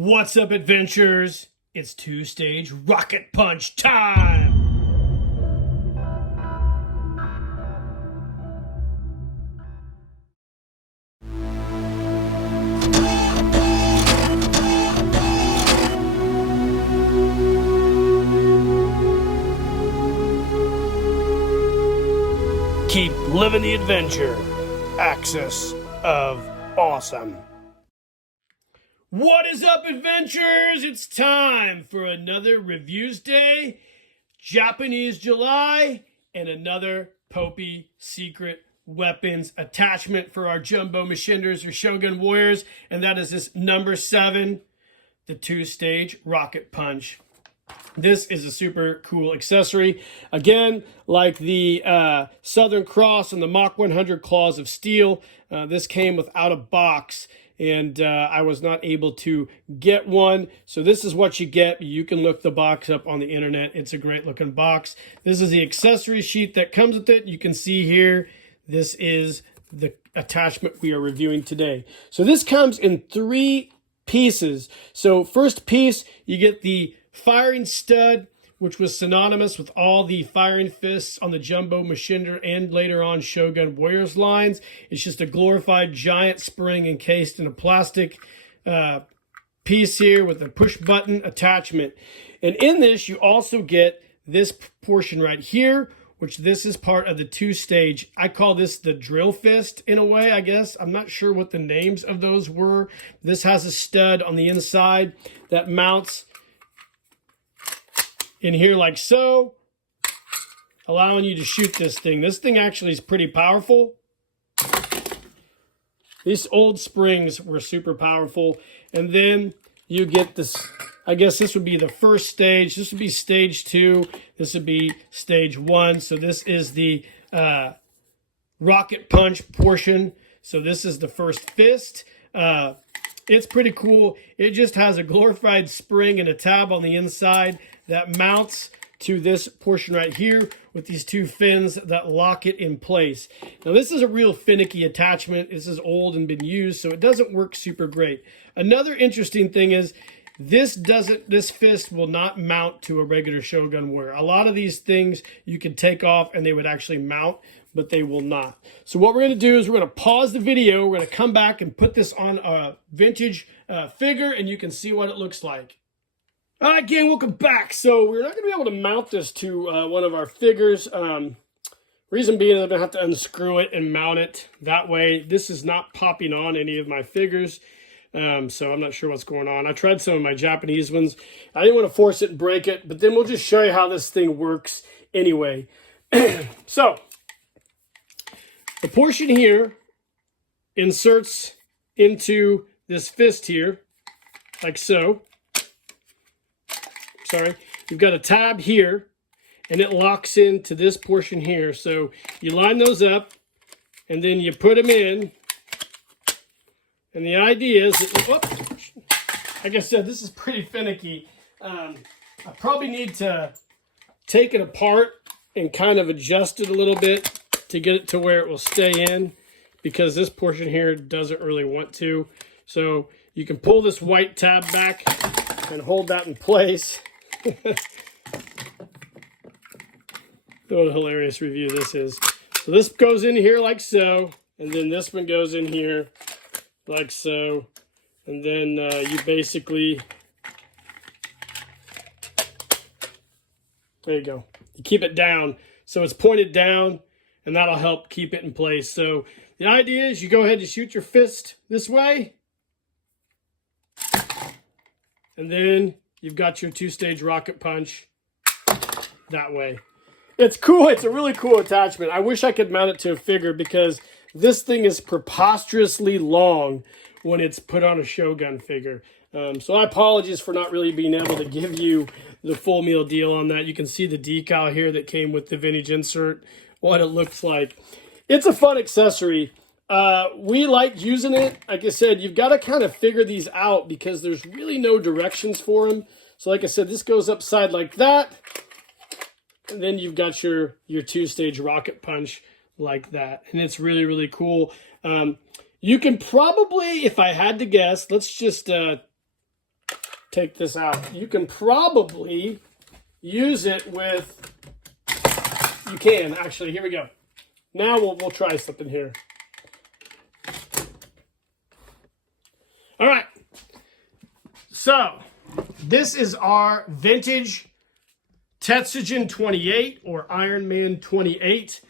What's up, adventurers? It's two-stage rocket punch time! Keep living the adventure. Axis of Awesome. What is up, adventurers? It's time for another Reviews Day, Japanese July, and another Popy secret weapons attachment for our Jumbo Machinders or Shogun Warriors, and that is this number 7, the two-stage rocket punch. This is a super cool accessory. Again, like the Southern Cross and the Mach 100 Claws of Steel, this came without a box, and I was not able to get one. So this is what you get. You can look the box up on the internet. It's a great looking box. This is the accessory sheet that comes with it. You can see here, this is the attachment we are reviewing today. So this comes in 3 pieces. So first piece, you get the firing stud, which was synonymous with all the firing fists on the Jumbo Machinder and later on Shogun Warriors lines. It's just a glorified giant spring encased in a plastic piece here with a push button attachment. And in this, you also get this portion right here, which this is part of the two-stage. I call this the drill fist in a way, I guess. I'm not sure what the names of those were. This has a stud on the inside that mounts in here like so, allowing you to shoot this thing. This thing actually is pretty powerful. These old springs were super powerful. And then you get this, I guess this would be the first stage. This would be stage 2. This would be stage 1. So this is the rocket punch portion. So this is the first fist. It's pretty cool. It just has a glorified spring and a tab on the inside that mounts to this portion right here with these 2 fins that lock it in place. Now this is a real finicky attachment. This is old and been used, so it doesn't work super great. Another interesting thing is this fist will not mount to a regular Shogun Warrior. A lot of these things you can take off and they would actually mount, but they will not. So what we're going to do is we're going to pause the video. We're going to come back and put this on a vintage figure, and you can see what it looks like. All right, gang, welcome back. So we're not going to be able to mount this to one of our figures. Reason being is I'm going to have to unscrew it and mount it. That way, this is not popping on any of my figures. So I'm not sure what's going on. I tried some of my Japanese ones. I didn't want to force it and break it, but then we'll just show you how this thing works anyway. So the portion here inserts into this fist here, like so. Sorry, you've got a tab here, and it locks into this portion here. So you line those up, and then you put them in. And the idea is that, whoops, like I said, this is pretty finicky. I probably need to take it apart and kind of adjust it a little bit to get it to where it will stay in, because this portion here doesn't really want to. So you can pull this white tab back and hold that in place. What a hilarious review this is. So this goes in here like so, and then this one goes in here like so, and then you basically, there you go. You keep it down, so it's pointed down, and that'll help keep it in place. So the idea is you go ahead and shoot your fist this way, and then you've got your two-stage rocket punch that way. It's cool. It's a really cool attachment. I wish I could mount it to a figure, because this thing is preposterously long when it's put on a Shogun figure. So I apologize for not really being able to give you the full meal deal on that. You can see the decal here that came with the vintage insert, what it looks like. It's a fun accessory. We like using it. Like I said, you've got to kind of figure these out because there's really no directions for them. So like I said, this goes upside like that. And then you've got your two-stage rocket punch like that. And it's really, really cool. You can probably, if I had to guess, let's just take this out. You can probably use it with, you can actually, here we go. Now we'll try something here. All right. So this is our vintage Tetsugen 28 or Iron Man 28.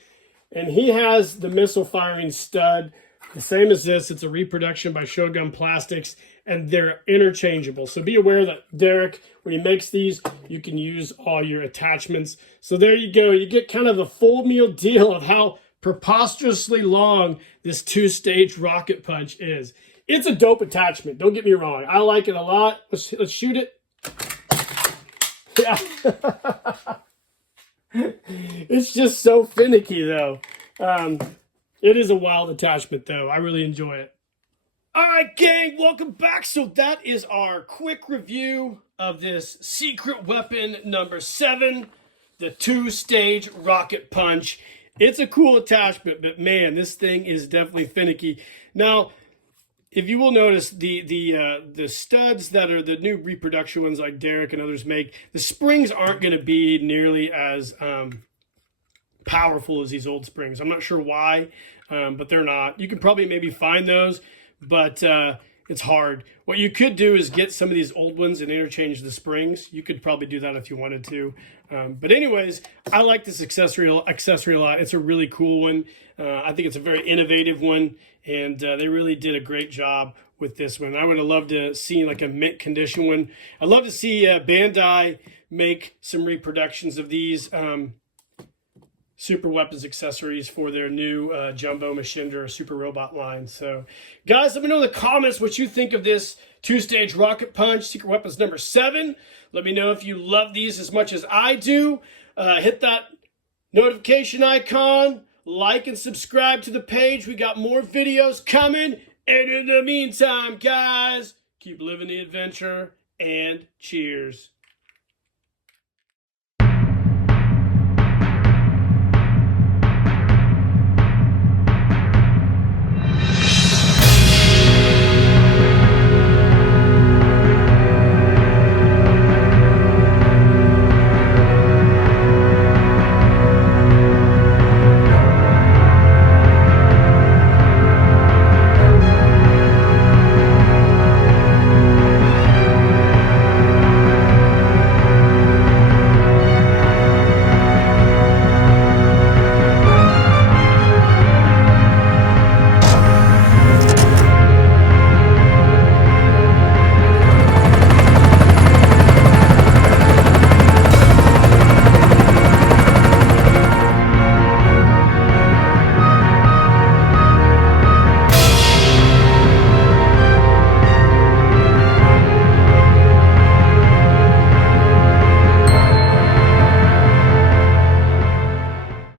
And he has the missile firing stud, the same as this. It's a reproduction by Shogun Plastics, and they're interchangeable. So be aware that Derek, when he makes these, you can use all your attachments. So there you go. You get kind of the full meal deal of how preposterously long this two-stage rocket punch is. It's a dope attachment. Don't get me wrong. I like it a lot. Let's shoot it. Yeah. It's just so finicky, though. It is a wild attachment, though. I really enjoy it. All right, gang, welcome back. So that is our quick review of this secret weapon number 7, the two-stage rocket punch. It's a cool attachment, but man, this thing is definitely finicky. Now, if you will notice, the studs that are the new reproduction ones like Derek and others make, the springs aren't going to be nearly as powerful as these old springs. I'm not sure why, but they're not. You can probably maybe find those, but it's hard. What you could do is get some of these old ones and interchange the springs. You could probably do that if you wanted to. But anyways, I like this accessory a lot. It's a really cool one. I think it's a very innovative one, and they really did a great job with this one. I would have loved to see like a mint condition one. I'd love to see Bandai make some reproductions of these super weapons accessories for their new Jumbo Machinder super robot line. So guys, let me know in the comments what you think of this two-stage rocket punch secret weapons number 7. Let me know if you love these as much as I do. Hit that notification icon, like and subscribe to the page. We got more videos coming. And in the meantime, guys, keep living the adventure and cheers.